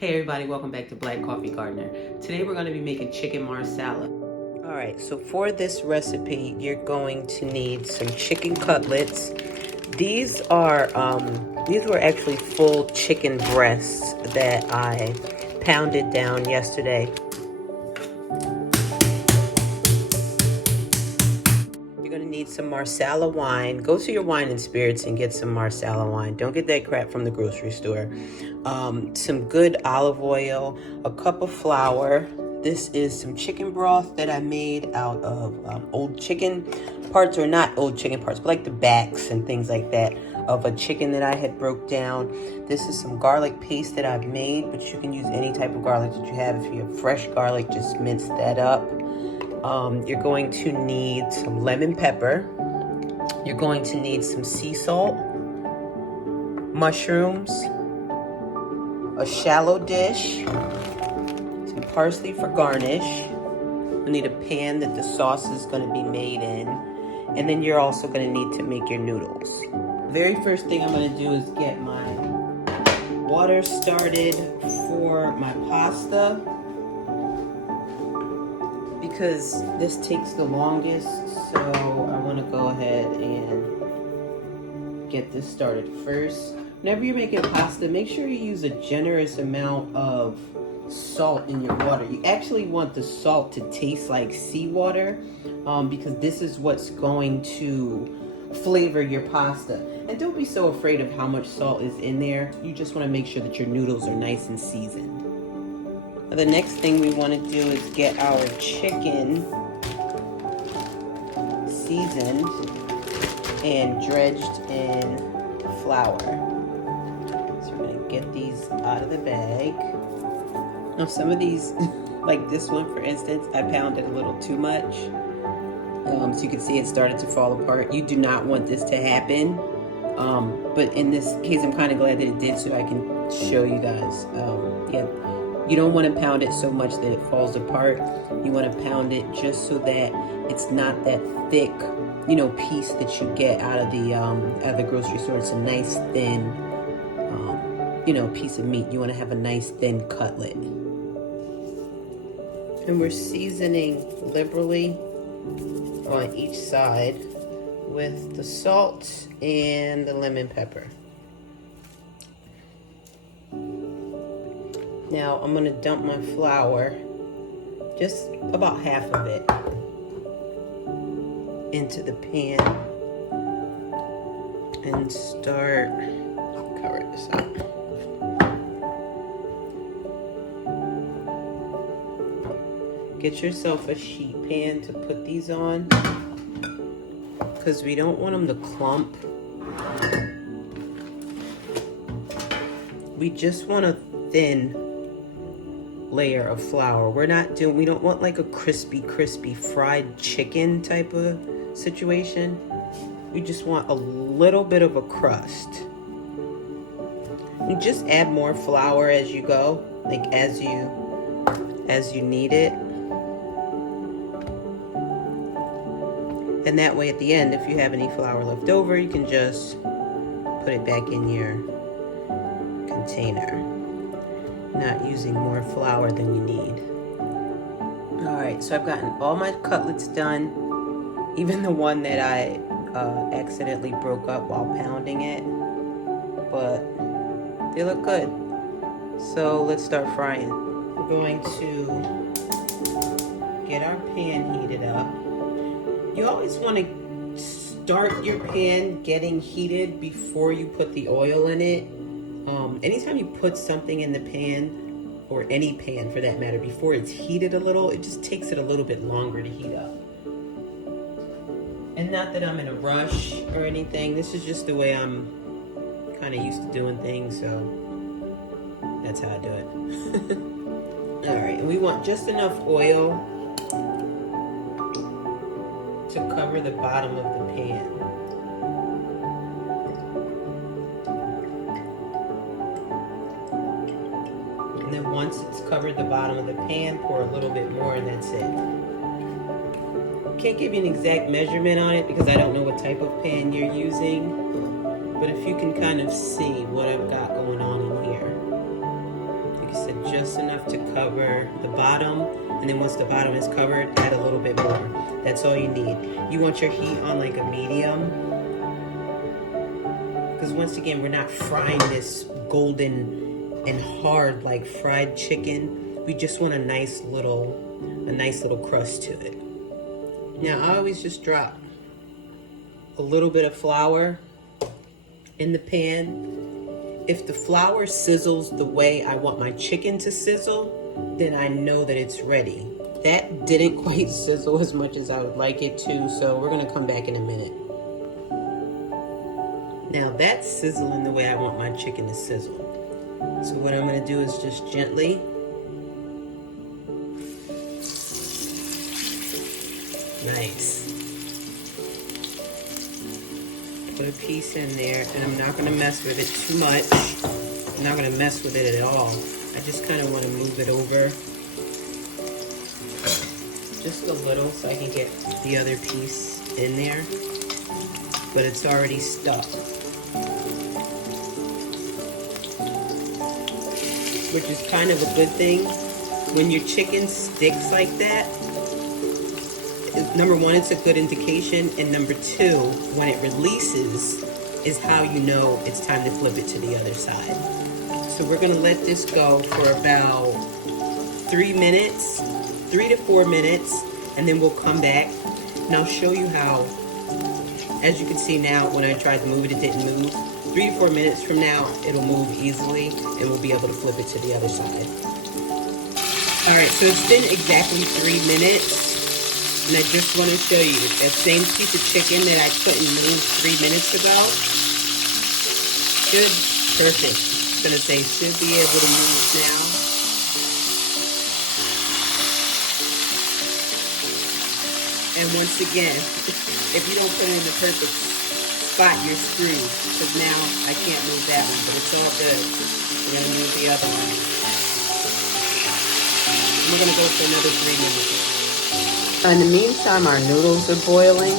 Hey everybody, welcome back to Black Coffee Gardener. Today we're going to be making chicken marsala. Alright, so for this recipe, you're going to need some chicken cutlets. These were actually full chicken breasts that I pounded down yesterday. You're going to need some Marsala wine. Go to your wine and spirits and get some Marsala wine. Don't get that crap from the grocery store. Some good olive oil, a cup of flour. This is some chicken broth that I made out of old chicken parts, or not old chicken parts, but like the backs and things like that of a chicken that I had broke down. This is some garlic paste that I've made, but you can use any type of garlic that you have. If you have fresh garlic, just mince that up. You're going to need some lemon pepper. You're going to need some sea salt, mushrooms, a shallow dish, some parsley for garnish. You'll need a pan that the sauce is going to be made in, and then you're also going to need to make your noodles. The very first thing I'm going to do is get my water started for my pasta, because this takes the longest, so I want to go ahead and get this started first. Whenever you're making pasta, make sure you use a generous amount of salt in your water. You actually want the salt to taste like seawater, because this is what's going to flavor your pasta. And don't be so afraid of how much salt is in there. You just want to make sure that your noodles are nice and seasoned. The next thing we want to do is get our chicken seasoned and dredged in flour. So we're going to get these out of the bag. Now some of these, like this one for instance, I pounded a little too much. So you can see it started to fall apart. You do not want this to happen. But in this case, I'm kind of glad that it did, so I can show you guys. Yeah. You don't want to pound it so much that it falls apart. You want to pound it just so that it's not that thick, piece that you get out of the grocery store. It's a nice thin, piece of meat. You want to have a nice thin cutlet. And we're seasoning liberally on each side with the salt and the lemon pepper. Now I'm going to dump my flour, just about half of it, into the pan and start, cover this up. Get yourself a sheet pan to put these on, because we don't want them to clump. We just want a thin layer of flour. We don't want like a crispy fried chicken type of situation. We just want a little bit of a crust. And just add more flour as you go, like as you need it. And that way at the end, if you have any flour left over, you can just put it back in your container. Not using more flour than you need. Alright, so I've gotten all my cutlets done, even the one that I accidentally broke up while pounding it, but they look good. So let's start frying. We're going to get our pan heated up. You always want to start your pan getting heated before you put the oil in it. Anytime you put something in the pan, or any pan for that matter, before it's heated a little, it just takes it a little bit longer to heat up. And not that I'm in a rush or anything, this is just the way I'm kind of used to doing things, so that's how I do it. Alright, and we want just enough oil to cover the bottom of the pan. And then once it's covered the bottom of the pan, pour a little bit more and that's it. Can't give you an exact measurement on it because I don't know what type of pan you're using. But if you can kind of see what I've got going on in here, to just enough to cover the bottom, and then once the bottom is covered, add a little bit more. That's all you need. You want your heat on like a medium, because once again, we're not frying this golden and hard like fried chicken. We just want a nice little crust to it. Now I always just drop a little bit of flour in the pan. If the flour sizzles the way I want my chicken to sizzle, then I know that it's ready. That didn't quite sizzle as much as I would like it to, so we're gonna come back in a minute. Now that's sizzling the way I want my chicken to sizzle. So what I'm gonna do is just gently nice. Put a piece in there, and I'm not gonna mess with it too much. I'm not gonna mess with it at all. I just kind of want to move it over just a little so I can get the other piece in there, but it's already stuck, which is kind of a good thing. When your chicken sticks like that, number one, it's a good indication, and number two, when it releases is how you know it's time to flip it to the other side. So we're gonna let this go for about 3 minutes, 3 to 4 minutes, and then we'll come back and I'll show you how. As you can see now, when I tried to move it, it didn't move. 3 to 4 minutes from now, it'll move easily and we'll be able to flip it to the other side. All right, so it's been exactly 3 minutes. And I just want to show you that same piece of chicken that I couldn't move 3 minutes ago. Perfect. I'm going to say should be able to move now. And once again, if you don't put it in the perfect spot, you're screwed. Because now I can't move that one, but it's all good. We're going to move the other one. And we're going to go for another 3 minutes. In the meantime, our noodles are boiling.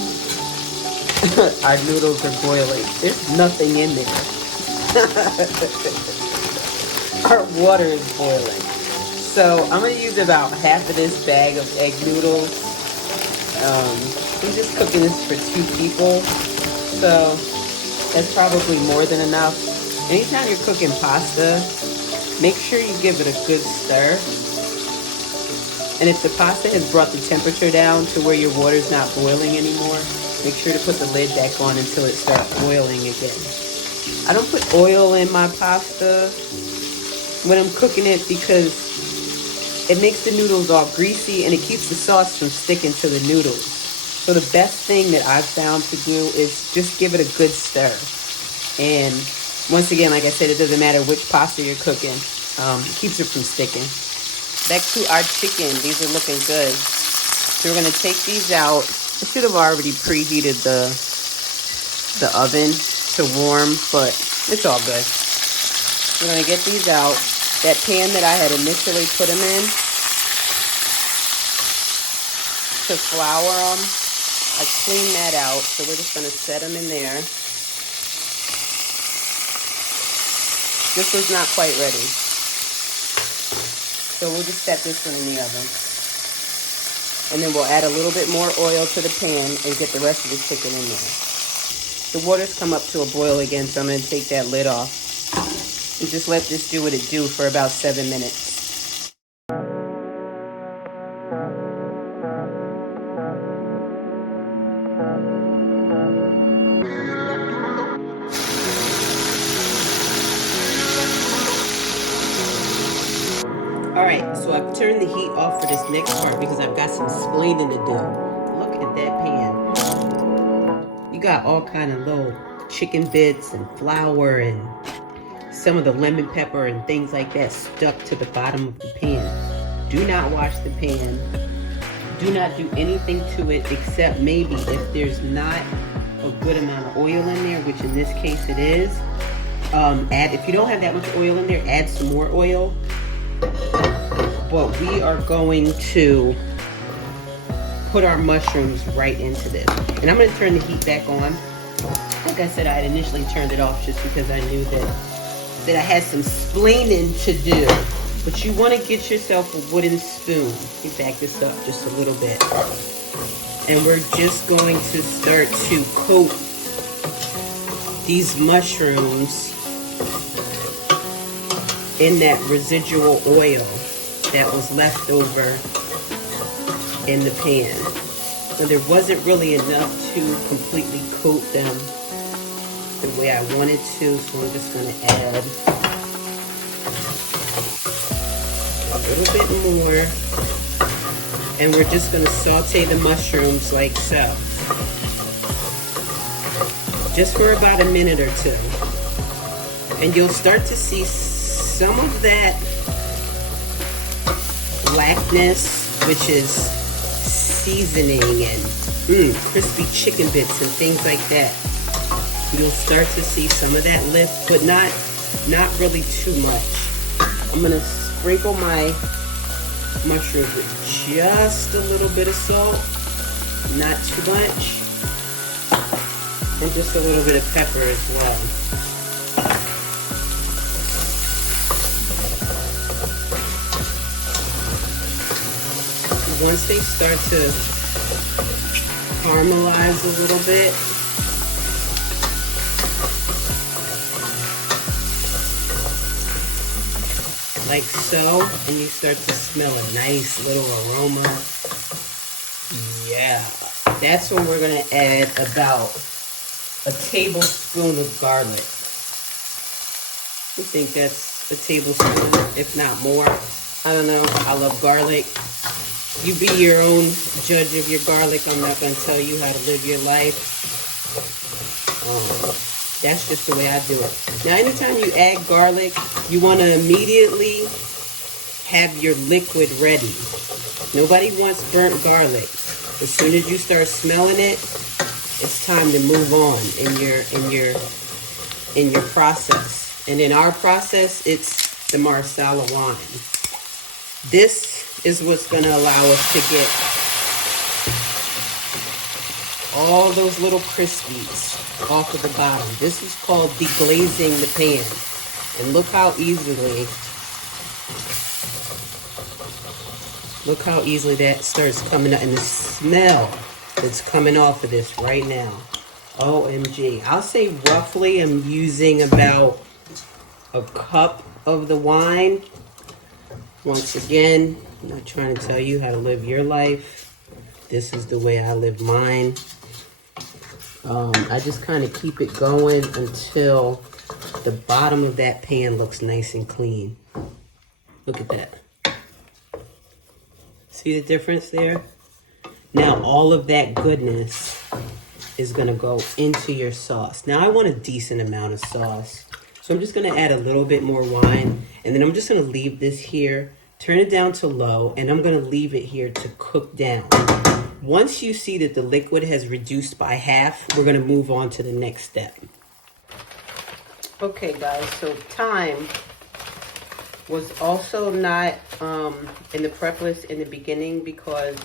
Our noodles are boiling. There's nothing in there. Our water is boiling. So I'm going to use about half of this bag of egg noodles. I'm just cooking this for 2 people. So that's probably more than enough. Anytime you're cooking pasta, make sure you give it a good stir. And if the pasta has brought the temperature down to where your water's not boiling anymore, make sure to put the lid back on until it starts boiling again. I don't put oil in my pasta when I'm cooking it because it makes the noodles all greasy and it keeps the sauce from sticking to the noodles. So the best thing that I've found to do is just give it a good stir. And once again, like I said, it doesn't matter which pasta you're cooking. It keeps it from sticking. Back to our chicken. These are looking good. So we're going to take these out. I should have already preheated the oven to warm, but it's all good. We're going to get these out. That pan that I had initially put them in to flour them, I cleaned that out. So we're just going to set them in there. This was not quite ready. So we'll just set this one in the oven. And then we'll add a little bit more oil to the pan and get the rest of the chicken in there. The water's come up to a boil again, so I'm going to take that lid off. And just let this do what it do for about 7 minutes. Alright, so I've turned the heat off for this next part because I've got some splaining to do. Look at that pan. You got all kind of little chicken bits and flour and some of the lemon pepper and things like that stuck to the bottom of the pan. Do not wash the pan. Do not do anything to it except maybe if there's not a good amount of oil in there, which in this case it is. If you don't have that much oil in there, add some more oil. But we are going to put our mushrooms right into this. And I'm going to turn the heat back on. Like I said, I had initially turned it off just because I knew that I had some splaining to do. But you want to get yourself a wooden spoon. Let me back this up just a little bit. And we're just going to start to coat these mushrooms in that residual oil that was left over in the pan. And there wasn't really enough to completely coat them the way I wanted to, so I'm just going to add a little bit more, and we're just going to saute the mushrooms like so, just for about a minute or two, and you'll start to see some of that blackness, which is seasoning and crispy chicken bits and things like that. You'll start to see some of that lift, but not really too much. I'm gonna sprinkle my mushrooms with just a little bit of salt, not too much, and just a little bit of pepper as well. Once they start to caramelize a little bit, like so, and you start to smell a nice little aroma. Yeah, that's when we're gonna add about a tablespoon of garlic. I think that's a tablespoon, if not more. I don't know, I love garlic. You be your own judge of your garlic. I'm not gonna tell you how to live your life. That's just the way I do it. Now, anytime you add garlic, you want to immediately have your liquid ready. Nobody wants burnt garlic. As soon as you start smelling it, it's time to move on in your process. And in our process, it's the Marsala wine. This is what's going to allow us to get all those little crispies off of the bottom. This is called deglazing the pan. And look how easily that starts coming out. And the smell that's coming off of this right now. OMG. I'll say roughly I'm using about a cup of the wine. Once again, I'm not trying to tell you how to live your life. This is the way I live mine. I just kind of keep it going until the bottom of that pan looks nice and clean. Look at that. See the difference there? Now all of that goodness is going to go into your sauce. Now I want a decent amount of sauce. So I'm just going to add a little bit more wine. And then I'm just going to leave this here. Turn it down to low. And I'm going to leave it here to cook down. Once you see that the liquid has reduced by half, we're going to move on to the next step. Okay, guys, so thyme was also not in the prep list in the beginning because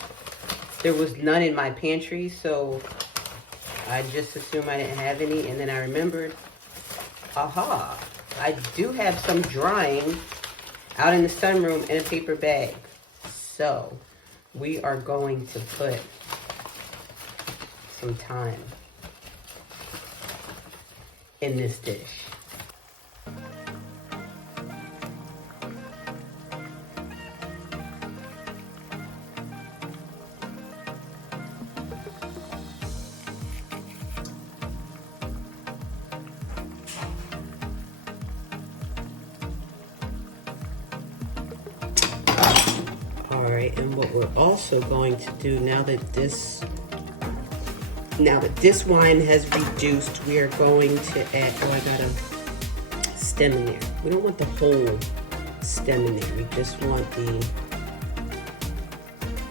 there was none in my pantry, so I just assumed I didn't have any, and then I remembered, aha, I do have some drying out in the sunroom in a paper bag. So we are going to put some thyme in this dish. And what we're also going to do now that this wine has reduced, we are going to add, I got a stem in there. We don't want the whole stem in there. We just want the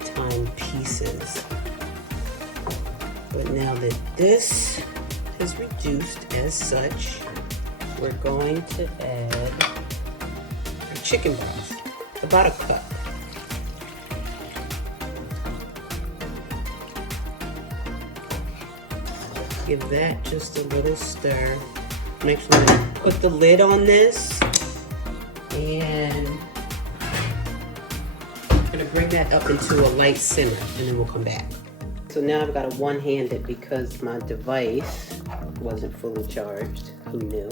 thyme pieces. But now that this has reduced as such, we're going to add our chicken broth, about a cup. Give that just a little stir. I'm actually going to put the lid on this, and gonna bring that up into a light simmer and then we'll come back. So now I've got a one-handed because my device wasn't fully charged. Who knew?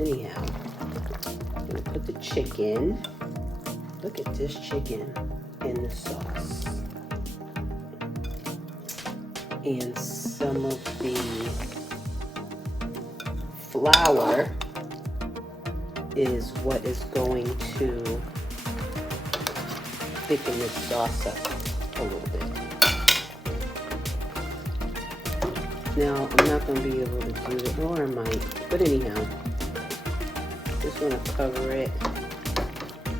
Anyhow, I'm gonna put the chicken. Look at this chicken in the sauce. And some of the flour is what is going to thicken this sauce up a little bit. Now, I'm not going to be able to do it, or I might, but anyhow, just want to cover it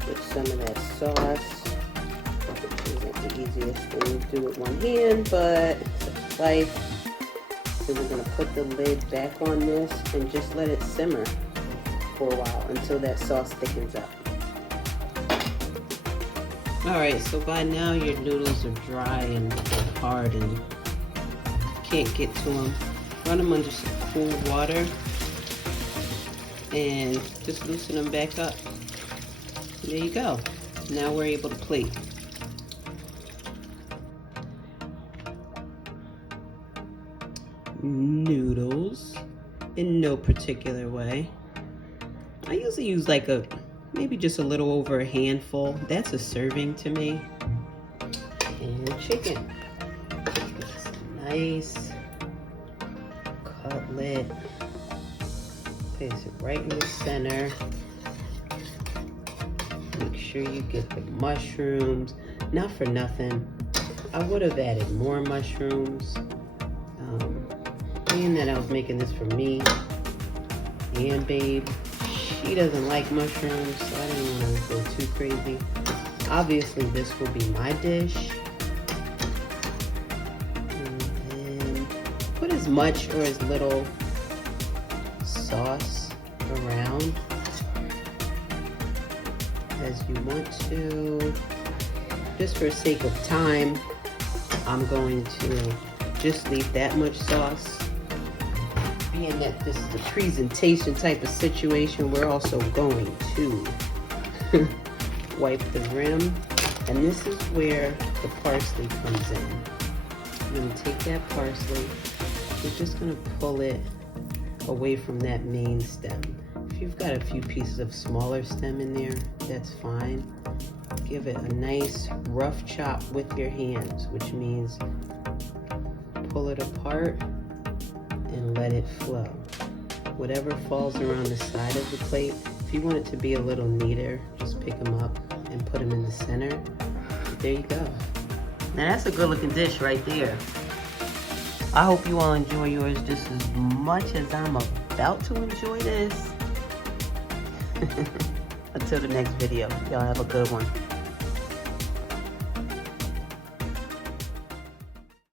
with some of that sauce, which isn't the easiest thing to do with one hand, but it's life. So we're going to put the lid back on this and just let it simmer for a while until that sauce thickens up. Alright, so by now your noodles are dry and hard and can't get to them. Run them under some cool water and just loosen them back up. There you go. Now we're able to plate. Noodles in no particular way. I usually use like maybe just a little over a handful. That's a serving to me. And chicken. Nice cutlet. Place it right in the center. Make sure you get the mushrooms. Not for nothing, I would have added more mushrooms. Being that I was making this for me and babe, she doesn't like mushrooms, so I didn't want to go too crazy. Obviously, this will be my dish. Put as much or as little sauce around as you want to. Just for sake of time, I'm going to just leave that much sauce. Being that this is a presentation type of situation, we're also going to wipe the rim. And this is where the parsley comes in. I'm going to take that parsley. We're just going to pull it away from that main stem. If you've got a few pieces of smaller stem in there, that's fine. Give it a nice rough chop with your hands, which means pull it apart and let it flow. Whatever falls around the side of the plate, if you want it to be a little neater, just pick them up and put them in the center. There you go. Now that's a good looking dish right there. I hope you all enjoy yours just as much as I'm about to enjoy this. Until the next video, y'all have a good one.